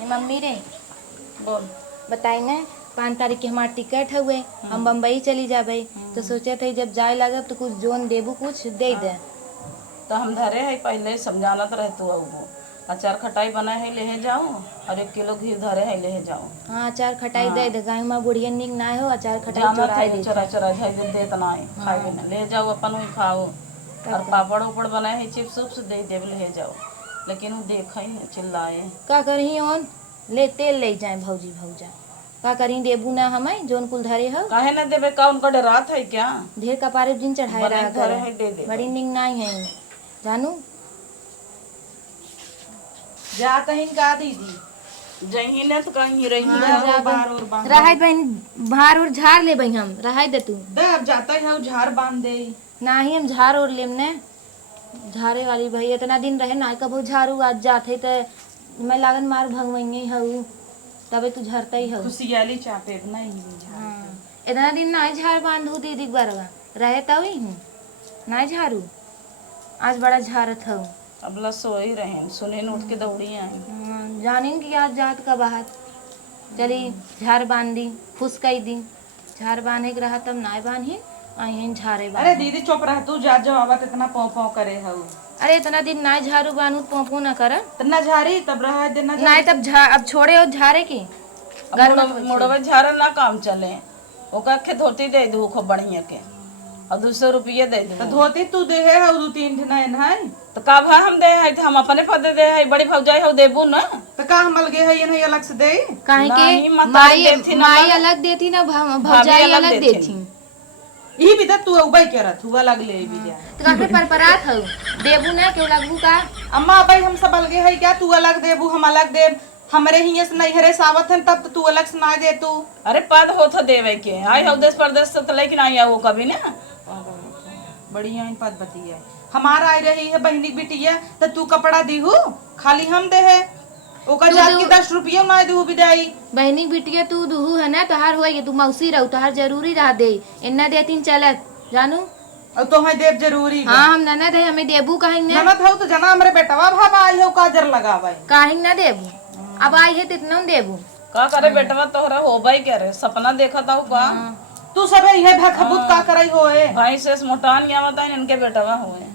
Mummy रे बोल। बताई ना 5 तारीख के हमार टिकट हुए, हम बम्बई चली जाबे तो सोचे थे जब जाए लगे तो कुछ जोन देबू कुछ दे दे। तो हम धरे है पहले ही समझानत रहे तू वो अचार खटाई बना है ले जाऊँ और 1 किलो घी धरे है ले जाऊँ। हाँ अचार खटाई दे दे, गाय में बुढ़िया निक ना हो अचार खटाई जाना चुराए थे दे चरा चरा देत ना खाए ना ले जाओ अपन वही खाओ और पापड़ उपड़ बनाए है चिप्स उप्स दे दे ले जाओ। लेकिन वो देखा ही नहीं चिल्लाए का करही ओन ले तेल ले जाए भौजी भौजा का करी देबू ना हमें जोन कुल धरे हो काहे ना देवे का उनका डरात है क्या ढेर कपारे दिन चढ़ाए रहा धरे है दे दे बड़ी निक नाई है जानू जा कहीं का दीदी जही ने तो कहीं रही बाहर और बाहर रहाय बहन भार और झाड़ ले बही हम रहाय दे तू दे अब जाता है झाड़ बांध दे ना ही हम झाड़ और लेम ने झाड़े वाली भाई इतना दिन रहे ना कबो झाड़ू आज जाते तो मैं लागन मार भगवई हूँ तबे तू झरता ही हो खुशियाली चापे नहीं इतना दिन ना झाड़ बांधू दीदी बरवा रहे तब ही हूँ ना झाड़ू आज बड़ा झाड़त हूँ अब ला सोई रहे सुने उठ के दौड़ी आई जानिन कि आज जात का बाहर चली झाड़ बांध दी खुश कई दी झाड़ बांधे के रहा तब ना बांधी आई झाड़े अरे दीदी चुप रह तू जा जो आवा इतना पौ पौ करे है अरे इतना दिन ना झाड़ू बांधू पोंपू ना कर तना झाड़ी तब रहा देना ना तब अब छोड़े हो झाड़े की मुड़वे झाड़ा ना काम चले ओकर के धोती दे दू खूब बढ़िया के और 200 रुपये दे दू धोती तू दे है 2-3 दिन है तो का भा हम दे है हम अपने पदे दे है बड़ी भौजाई हो देबू ना तो का हम अलगे है नहीं अलग से दे काहे के माई अलग देती ना भौजाई अलग देती ई भी तू उबई के रथ हुआ लगले भी जा तो काके परपरात हो देबू ना के लगबू का अम्मा भाई हम सब अलगे है क्या तू अलग देबू हम अलग देब हमरे हिये से नहीं हरे सावत है तब तो तू अलग से ना दे तू अरे पद हो तो देवे के आई हो देश परदेश से तो लेकिन आई वो कभी ना बढ़िया इन पद बतिया हमारा आई रही है बहनी बिटिया तो तू कपड़ा दीहू खाली हम दे है ओकर जात की 10 रुपया ना दू विदाई बहनी बिटिया तू दुहू है ना तोहार होई तू मौसी रहू तोहार जरूरी रह दे इन्ना देतीन चलत जानू और तो है देव जरूरी हां हम ननद है हमें देबू काहे ना ननद हो तो जना हमरे बेटवा भाबा आई हो काजर लगावे काहे ना देबू अब आई है तितना देबू का करे बेटवा तोहरा होबई के रे सपना देखा था का तू सब ये भखबूत का करई होए भाई से मोटान या मत इनके बेटवा होए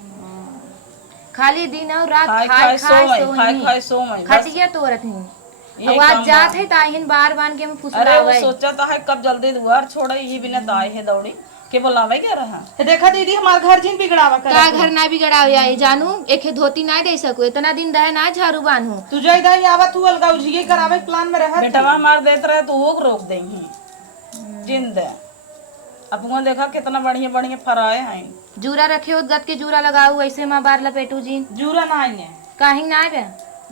खाली दिन और रात खाए सो में खटिया तोरत ही आवाज जात है ताहिन बार बार के में फुसलावे अरे सोचा तो है कब जल्दी द्वार छोड़े ही बिना ताई है दौड़ी के बोलावे क्या रहा देखा दीदी हमार घर जिन बिगड़ावा का घर ना बिगड़ावे आई जानू एक धोती ना दे सको इतना दिन रहे ना झाड़ू बांधू तुझे इधर आवा तू अलगाव जी करावे प्लान में रहा बेटवा हमार देत रहे तो वो रोक देंगी जिंद अब वो देखा कितना बढ़िया बढ़िया फराए हैं जूरा रखे हो गत के जूरा लगाऊ ऐसे मां बार लपेटू जी जूरा ना आएंगे काहे ना आवे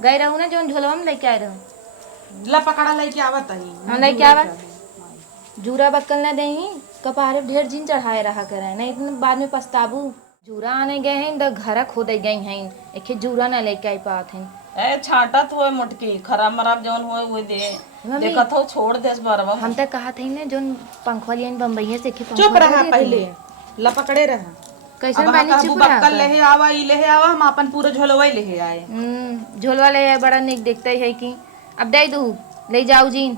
गई रहू ना जोन झोलवा में लेके आए रहू ला पकड़ा लेके आवत ही हम लेके आवत जूरा बक्कल ना देही कपारे ढेर जिन चढ़ाए रहा करे नहीं इतने बाद में पछताबू जूरा आने गए हैं तो घर खो दे गई हैं एक जूरा ना लेके आई पात हैं ए छाटत होए मुटकी खराब मराब जौन होए वो दे देखत हो छोड़ देस बरवा हम त कहा थे ना जोन पंखवालियन बम्बई से के चुप रहा पहले ला पकड़े रहा कैसन बानी चुप रहा बक्कल लेहे आवा ई लेहे आवा हम अपन पूरा झोलवा लेहे आए झोलवा ले बड़ा निक दिखता है कि अब दे दू ले जाऊ जी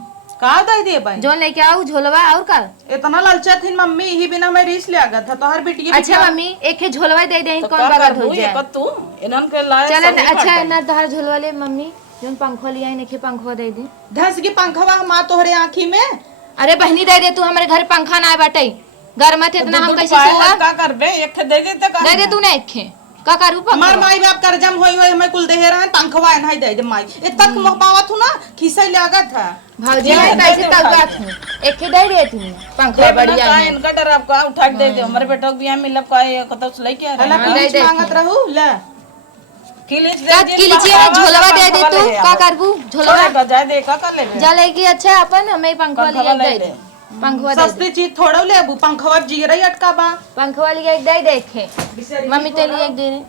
का दे दे भाई जोन लेके आऊ झोलवा और का इतना ललचा थी मम्मी ही बिना मैं रीस ले आगा था तो हर बेटी अच्छा मम्मी एक है झोलवा दे दे कौन बगल हो जाए तू इनन के लाए चल अच्छा ना तोहर झोलवा ले मम्मी जोन पंखवा लिया है नेखे पंखवा दे दे धस के पंखवा हम तोहरे आंखी में अरे बहनी दे दे तू हमारे घर पंखा ना बाटे घर में इतना हम कैसे सोवा का करबे एक दे दे त दे दे तू ना एक का करू हमार माई बाप करजम होई होई हमें कुल देहे रहन पंखवा नहीं दे दे माई इतना मोह पावत हूं ना खिसै लागत था भौजी मैं कैसे तगत हूं एक दे दे तू पंखा बढ़िया है इनका डर आपका उठा के दे दे हमारे बेटा को बियाह मिलब का कतो ले के मांगत रहू ले किलिचिया झोलवा दे दे तू का करबू झोलवा जा दे का कर ले जा लेगी अच्छा अपन हमें पंखवा लिया दे दे पंखवा सस्ती चीज थोड़ा लेबू पंखवा जीरा अटका बा पंखवा लिया एक दे देखे मम्मी ते लिए एक दे रे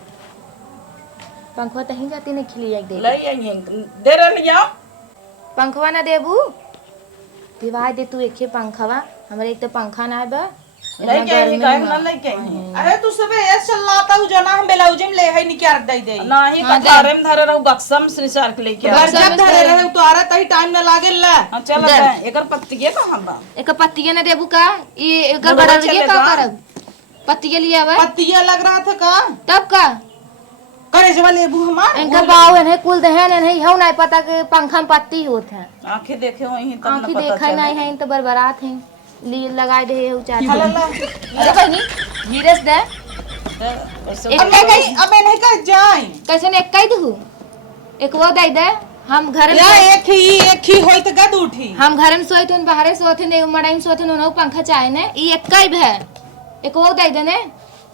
पंखवा तही जाती नहीं खिली एक दे ले आई दे रे लिया पंखवा ना देबू दिवा दे तू एक पंखवा हमरे एक तो पंखा ना बा नहीं के ही काहे ना नहीं के अरे तू सबे ऐसे चलाता हूं जना हम ब्लाउज में ले है नि क्या दई दे नाही का थारे में धरे रहू गक्सम श्रीसार के लेके घर जब धरे रहे तो आरा तही टाइम ना लागेला हां चल एकर पत्तिए कहां बा एक पत्तिए ना देबू का ये एकर गड़लिए का करब पत्तिए लिया बा पत्तिए लग रहा था का तब का करे जवा लेबू हमार इनका बाव है कुल दहन है हौ नहीं पता के पंखा में पत्ती होत है आंखें देखे हो यही तब ना आंखें पता देखा चले नहीं है इन तो बरबरात है लिए लगाए दे हो चार अरे बहनी नीरज दे अब मैं नहीं कर जाए कैसे ने एक कई दू एक वो दे दे हम घर में एक ही होई त गद उठी हम घर में सोई तुन बाहर सोते ने मड़ाई में सोते नो पंखा चाहे ने ई एक कई है एक वो दे दे ने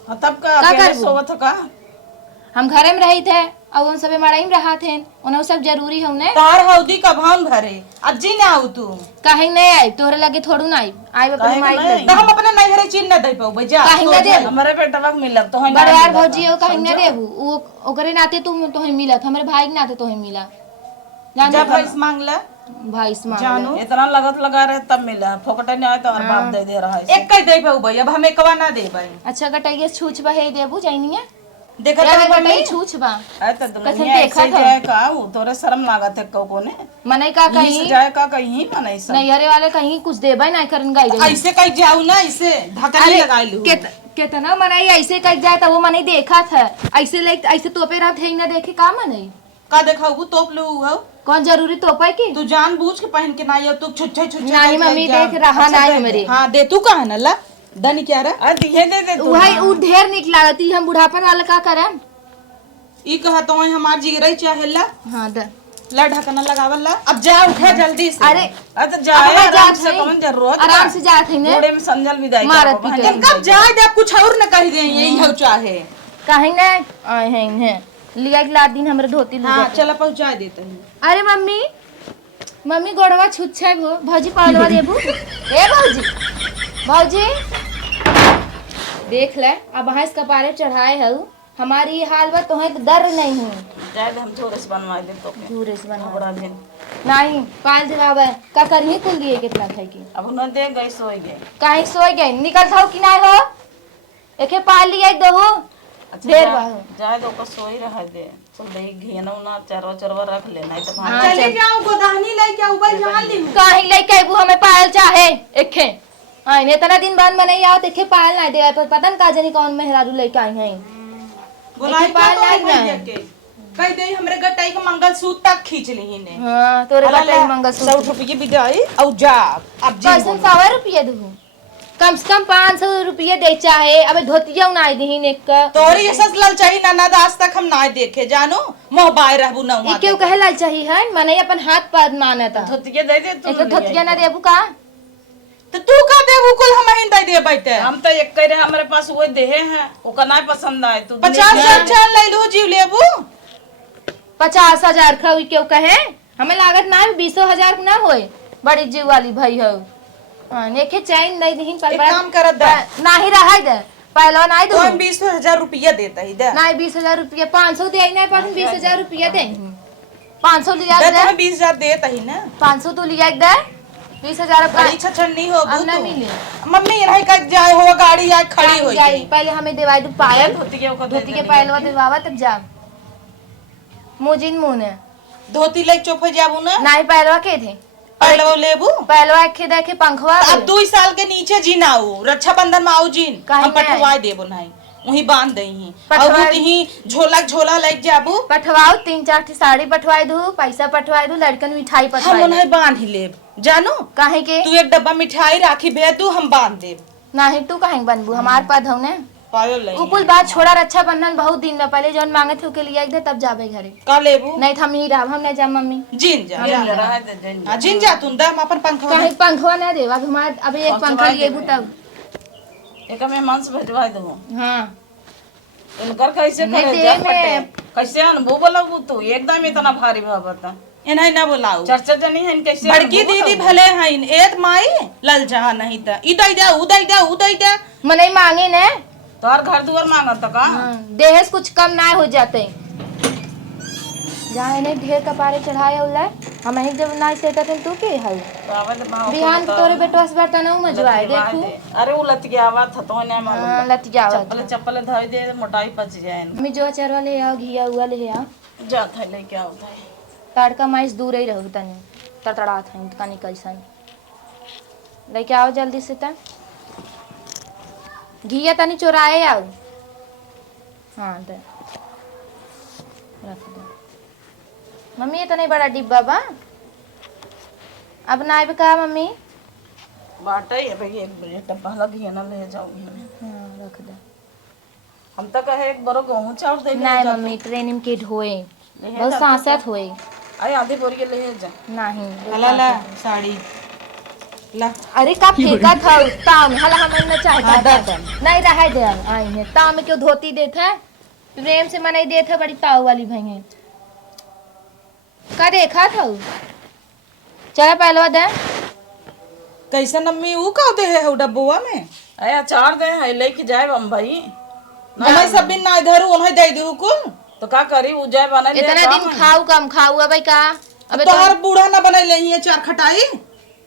तब का अकेले सोवत का हम घरे में रही थे अब उन सबे मड़ाई में रहा थे उन्हें सब जरूरी है उन्हें तार हौदी का भान भरे अब जी ना आऊ तू कहीं नहीं आई तोरे लगे थोड़ू ना आई अपने माइक ले तो हम अपने नहीं हरे चीन ना दे पाऊ जा कहीं ना दे हमारे बेटवा के मिलब तो है बड़वार भौजी हो कहीं ना देबू वो ओकरे नाते तुम तो ही मिलत हमरे भाई के नाते तो ही मिला जान जा भाई मांग ले भाई से मांग जानू इतना लगत लगा रहे तब मिला फोकटे नहीं आए तो हर बाप दे दे रहा है एक कई दे पाऊ भाई अब हमें कवा ना दे भाई अच्छा कटाइए छूछ बहे देबू जाइनिए देखा यार कटाई छूछ बा अरे तो दुनिया ऐसे जाए का वो तोरे शर्म लागत है को ने मने का कहीं जाए का कहीं मने सब नहीं अरे वाले कहीं कुछ देबे नहीं करन गाई ऐसे कहीं जाऊ ना ऐसे धक्का नहीं लगा लूं कितना मनाई ऐसे कहीं जाए तो वो मने देखा था ऐसे लाइक ऐसे तोपे रहा थे ना देखे का मने का देखाऊ वो तोप लू हो कौन जरूरी तोपे की तू जानबूझ के पहन के ना ये तू छुच्छे छुच्छे नहीं मम्मी देख रहा नहीं मेरे हां दे तू कहां न ला दनी क्या रे आ दिहे दे तू वही उ ढेर निक लागती हम बुढ़ापन वाला का करम ई कहा तो हमार जिगरई चाहेला हां द ला ढकना लगावला अब जा उठा जल्दी से अरे तो जाए आराम से कौन जरूरत आराम से जात है ने घोड़े में संजल विदाई मारत पीटे कब जाए दे कुछ और न कह दे यही हो चाहे कहीं ना आए हैं लिया ला दिन हमरे धोती लुगा हां चला पहुंचा देते हैं अरे मम्मी मम्मी गोड़वा छुच्छे गो भौजी पालवा देबू ए भौजी भौजी देख ले अब भैंस का पारे चढ़ाए हऊ हमारी हाल बा तोहे डर नहीं हूं जाए हम थोड़े से बनवा दे तो दूर से बना बड़ा दिन नहीं पाल दिलावे का करही कुल लिए कितना खाई की अब न दे गई सोई गए काहे सोई गए निकल थाओ कि नहीं हो एके पाल लिया देबू ढेर बाहु जाए तो को सोई रह दे तो ले घेनो ना चरवा चरवा रख ले नहीं तो चले जाओ गोदानी लेके आऊ भाई जान ली काहे ले केबू हमें पाल चाहे एखे आइने तना दिन बाद मने आओ देखे पाल ना दे पर पता न का जनी कौन मेहरारू लेके आई हैं बोलाई पाल भैया के कह दे हमरे गटाई के मंगलसूत्र तक खींच ली ने हां तोरे गटाई मंगलसूत्र 100 रुपए बिदाई औ जा अब जी कैसे 100 रुपया दूं कम से कम 500 रुपया दे चाहे अबे धोतिया उनाई दही ने का तोरी ऐसा लल चाहिए ना आज तक हम ना देखे जानो मोह बाय रहबू ना ई क्यों कहे लल चाहिए है मने अपन हाथ पर मानता धोतिया दे दे तू एक धोतिया ना देबू का तो तू का देबू कुल हम ही दे दे बैठे हम तो एक करे हमारे पास वो देहे हैं ओका ना पसंद आए तू 50,000 चल ले लो जीव लेबू 50,000 का क्यों कहे हमें लागत ना 20,000 ना होए बड़ी जीव वाली भाई हो हां नेके चैन नहीं दही पर एक काम कर दे नाही रहा दे पहलो नहीं दो कौन 20,000 रुपया देता ही दे नहीं 20,000 रुपया 500 दे नहीं पर 20,000 रुपया दे 500 लिया दे दे तो 20,000 देता ही ना 500 तो लिया दे 20,000 का बड़ी छछन नहीं हो अब ना मिले मम्मी रही का जाए हो गाड़ी या खड़ी हो जाई पहले हमें देवाई दो पायल धोती के पायलवा दिलवावा तब जा मुजिन मुने धोती ले चोफे जाबू ना नहीं पायलवा के थे पहलवा लेबू पायलवा के देखे पंखवा अब 2 साल के नीचे जीनाऊ रक्षाबंधन में आऊ जीन काहे हम में पठवाए देबो नहीं वही बांध दही पठवा- अब ही झोला लग जाबू पठवाओ 3-4 ठी साड़ी पठवाई दू पैसा पठवाई दू लड़कन मिठाई हम पठवाई उन्हें बांध ही लेब जानो काहे के तू एक डब्बा मिठाई राखी भेज दू हम बांध देब नहीं तू काहे बनबू हमार पास हो ने पायल ले कुल बात छोड़ा रक्षाबंधन बहुत दिन में पहले जौन मांगे थे के लिए दे तब जाबे घरे का लेबू नहीं था हम ही रहब हम नहीं जा मम्मी जिन जा हां जिन जा तू दा हम अपन पंखा काहे पंखवा ना देवा अब हमार अभी एक पंखा लिए बू तब एक में मांस भेजवा दो हां इनकर कैसे नहीं करे दे जा में। फटे कैसे अनुभव बोलबू तू एकदम इतना भारी भाबता इन्हें ना बुलाऊ चर्चा जनी है कैसे बड़की दीदी भले हैं एक माई लल जहा नहीं त ई दई दे मने मांगे ने तोर घर दुआर मांगत का देहेस कुछ कम ना हो जाते जहाँ इन्हें ढेर कपारे चढ़ाए उल्ला हम ही जब नाच देता थे तू के है बिहान तोरे बेटवा से बर्तन मजवाए देखू। अरे वो लत गया हुआ था तो नहीं मालूम। हाँ लत जावा चप्पल चप्पल धोई दे मोटाई पच जाए। मम्मी जो अचार ले आओ घिया हुआ ले आओ जात है लेके आओ भाई। तड़का माइस दूर ही रहू तनी तड़तड़ा था इनका निकलसन लेके आओ जल्दी से ता घिया तनी चुराए आओ। हाँ दे रख दो मम्मी ये तो नहीं बड़ा डिब्बा बा अब नाइब का मम्मी बाटा ही है भाई एक डब्बा लगी है ना ले जाओगी हमें। हाँ रख दो हम तो कहे एक बरो गेहूं चावल दे नहीं मम्मी ट्रेन में के ढोए बहुत सांसत होए आई आधी बोरी के ले जा नहीं ला ला साड़ी ला। अरे का फेंका था ताव में हला हम न चाहता नहीं रहा दे आई है ताव में क्यों धोती देता है प्रेम से मनाई देता बड़ी ताव वाली भाई है का देखा था चला पहलवा दे कैसे नम्मी ऊ का दे है डब्बुआ में अरे अचार दे है लेके जाए हम भाई मैं सब दिन ना इधर उन्हें दे दी हुकुम तो का करी ऊ जाए बना ले इतना दिन खाऊ कम खाऊ भाई का अबे तो हर बूढ़ा ना बना ले ही चार खटाई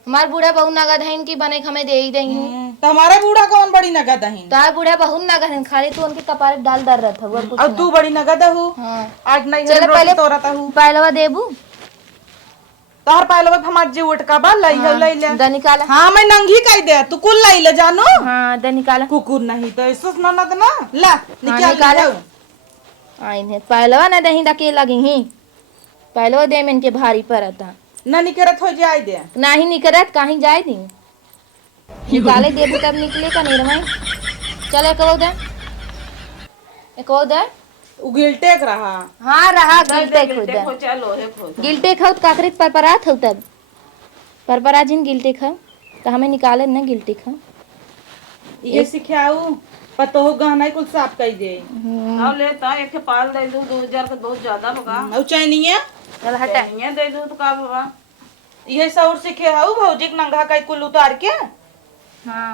हमार बूढ़ा बहु नगद है इनकी बने हमें दे ही देंगे तो हमारा बूढ़ा कौन बड़ी नगद है तार बूढ़ा बहु नगद है खाली तू उनके कपारे डाल दर रहा था वो कुछ अब तू बड़ी नगद हो। हां आज नहीं चलो पहले तो रहता हूं पहलवा देबू तोहर पहलवा हमार जे उठका बा लई है लई ले द निकाला हां मैं नंगी कह दे तू कुल लई ले जानो। हां द निकाला कुकुर नहीं तो इसस ननद ना ला निकाल ले आई ने पहलवा ना दही दके लगी ही पहलवा दे में इनके भारी पड़ता ना निकरत हो जाए दे नहीं निकरत कहीं जाए दी निकाले देबू तब निकले का निर्मय चल एक वो दे उगिलटे रहा। हां रहा गिलटे खुद चलो हे खुद गिलटे खाओ काकरे परपरात हो तब परपरा जिन गिलटे खाओ तो हमें निकाले ना गिलटे खाओ ये सिखाऊ पतो हो गहना कुल साफ कर दे हां ले ता एक पाल दे दू 2000 का बहुत ज्यादा होगा औ चाहिए है चल हटा ये दे दू तो का बाबा ये सौर सिखे हाउ भौजी के नंगा का कुल उतार के। हां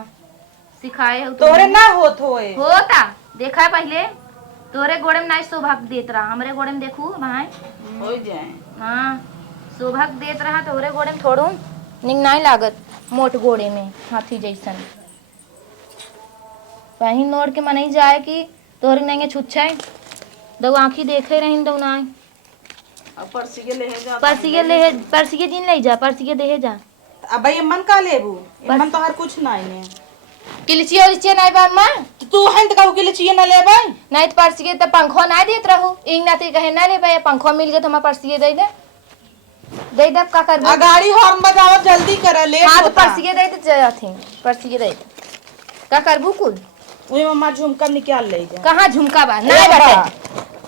सिखाए हो तोरे ना होत होए होता देखा पहले तोरे गोड़े में नहीं सौभाग्य देत रहा हमरे गोड़े में देखू भाई हो जाए। हां सौभाग्य देत रहा तोरे गोड़े में थोड़ू निक नहीं लागत मोट गोड़े में हाथी जैसन वही नोड़ के मनाई जाए कि तोरे नहीं छुच्छाई दो आंखी देखे रही दो ना अब परसिगे ले जा परसिगे दिन ले जा परसिगे दे जा अब भाई मन का लेबू मन तो हर कुछ नहीं है किलचिया लिचिया नहीं बा मां तू हंत का किलचिया ना लेबे नहीं तो परसिगे तो पंखो ना देत रहू इंग ना ते कहे ना लेबे पंखो मिल गए तो हम परसिगे दे दे का कर गाड़ी हॉर्न बजाओ जल्दी कर ले। हां तो परसिगे दे तो जाथे परसिगे दे का करबू कुल ओए मम्मा झुमका निकाल ले जा कहां झुमका बा नहीं बाटे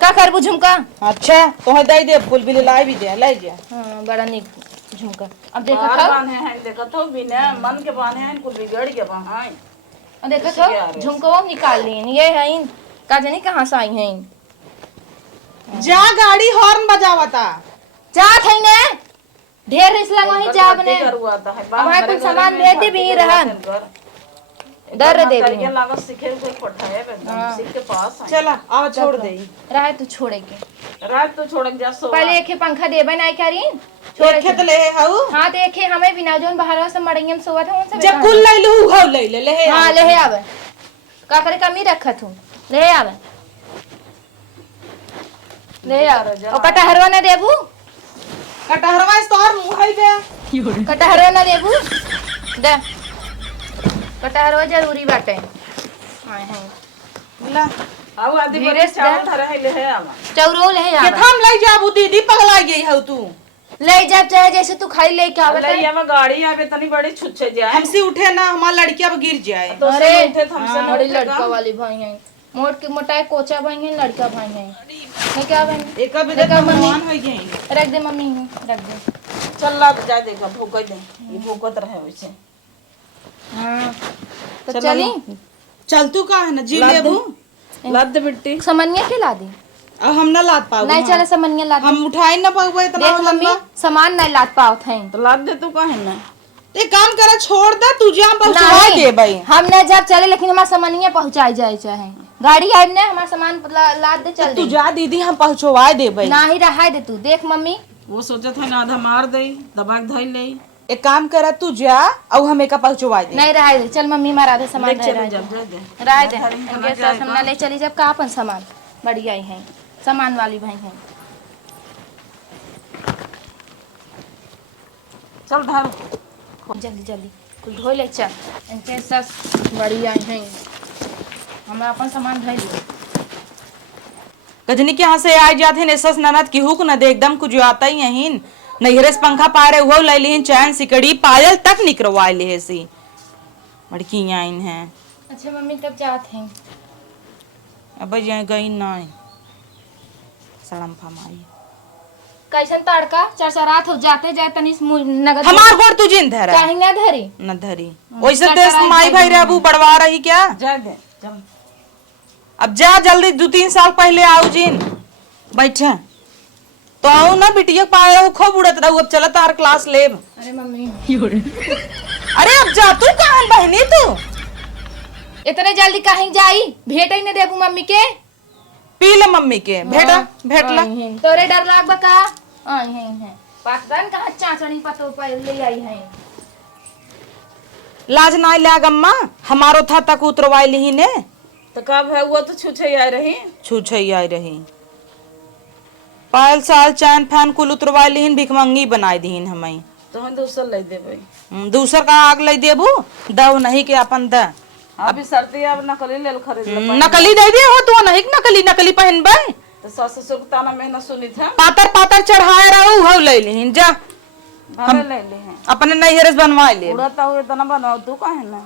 का करबू झुमका अच्छा तो दे दे फूल भी लाई भी दे ले जा। हां बड़ा निक झुमका अब देखो था बांधे हैं देखो तो बिना मन के बांधे हैं कुल बिगड़ के बांधे और देखो तो झुमका निकाल ली ये है इन का जानी कहां से आई हैं जा गाड़ी हॉर्न बजावता जा थे ने ढेर इसला वही जा बने करवाता है अब है कुछ सामान दे दे भी रहन डर दे भी लागत सीखे कोई पठाए एकदम सीख के पास चला आओ छोड़ दे रहा तू छोड़े के रात तो छोड़ के जा सो पहले एक पंखा देबे नहीं करी छोड़ के तो ले हाउ हां देखे हमें बिना जोन बाहर से मड़ियम सोवा था उनसे जब कुल ले लू हाउ ले ले हां ले आवे का करे कमी रखत हूं ले आवे ले आ और कटहरवा ना देबू कटहरवा इस तोर मुंह है गया कटहरवा ना देबू दे कटहरवा जरूरी बाटे हां हां ला आउ आदि बरे चावल धरे है ले आवा चौरो ले आवा के थाम ले जाबू दीदी पगला गई हौ तू ले जा चाहे जैसे तू खाई लेके आवे ले ये में गाड़ी आवे तनी बड़ी छुच्छे जाए हमसे उठे ना हमार लड़की अब गिर जाए तो अरे उठे हमसे बड़ी लड़का वाली भाई है मोट के मोटाई कोचा भाई है लड़का भाई है मैं क्या भाई एक भी देखा मेहमान हो गई रख दे मम्मी रख दे चल ला जा देखा भूख दे ये भूखत रहे वैसे हां तो चली चल तू का है ना जी लेबू लाद दे बेटी समन्या के ला दी अब हम ना लाद पाओ नहीं चले समन्या ला हम उठाई ना पाओ इतना देख मम्मी सामान नहीं लाद पाओ थे तो लाद दे तू का है ना ते काम करे छोड़ दे तू जा पहुंचा दे भाई हम न जब चले लेकिन हमारा समन्या पहुंचाई जाए चाहे गाड़ी आइब ने हमार सामान लाद दे चल तू दे। जा दीदी हम पहुंचवा देबे। ना ही रहा दे तू देख मम्मी वो सोचा था ना आधा मार दे दबा के धइल ले। एक काम करा तू जा और हमें का पहुंचवा दे। नहीं रहा दे चल मम्मी मारा दे सामान ले चल रहा जब जा दे। दे इनके साथ हम ले चली जब का अपन सामान बढ़िया ही है सामान वाली भाई है। चल धर जल्दी जल्दी कुल धो ले चल इनके साथ बढ़िया ही है हमरा अपन सामान धो लियो। गजनी के यहाँ से आ जाते हैं सस ननद की हुक न दे एकदम कुछ आता ही यहीं नैहरे से पंखा पा रहे वो ले ली चैन सिकड़ी पायल तक निकलवा ले सी लड़की आइन है। अच्छा मम्मी कब जाते हैं? अब यहाँ गई ना सड़म फमाई कैसन तड़का चरचरात हो जाते जाए तनी नगद हमार गोड़ तू जिन धरा काहे ना धरी न धरी वैसे देश माई भाई रेबू बढ़वा रही क्या जा दे चल। अब जा जल्दी 2-3 साल पहले आओ जिन बैठे तो आओ ना बिटिया पाए खूब उड़त रहू अब चलत तार क्लास लेब। अरे मम्मी अरे अब जा तू कहां बहनी तू इतने जल्दी कहीं जाई भेट ही न देबू मम्मी के पी ले मम्मी के भेटा भेट ला तोरे डर लाग बका आई है पातन कहां चाचड़ी पतो पर ले आई है। लाज ना लाग अम्मा हमारो था तक उतरवाई ली ने तो कब है वो तो छुछे आ रही छूछई आई रही पायल साल चैन फैन कुल उतरवाई ली भिखमंगी बनाई दीन हमें तो हम दूसर ले देबे। दूसर का आग ले देबू दव नहीं के अपन द अभी सर्दी अब नकली ले खरीद ले। नकली दे दे हो तू नहीं नकली नकली पहनबे तो सास ससुर के ताना मेहनत सुनी था पातर पातर चढ़ाए रहू हो ले ली जा भले ले ले हैं अपने नैहरे से बनवा ले उड़ता हुए तना बनाओ तू काहे ना।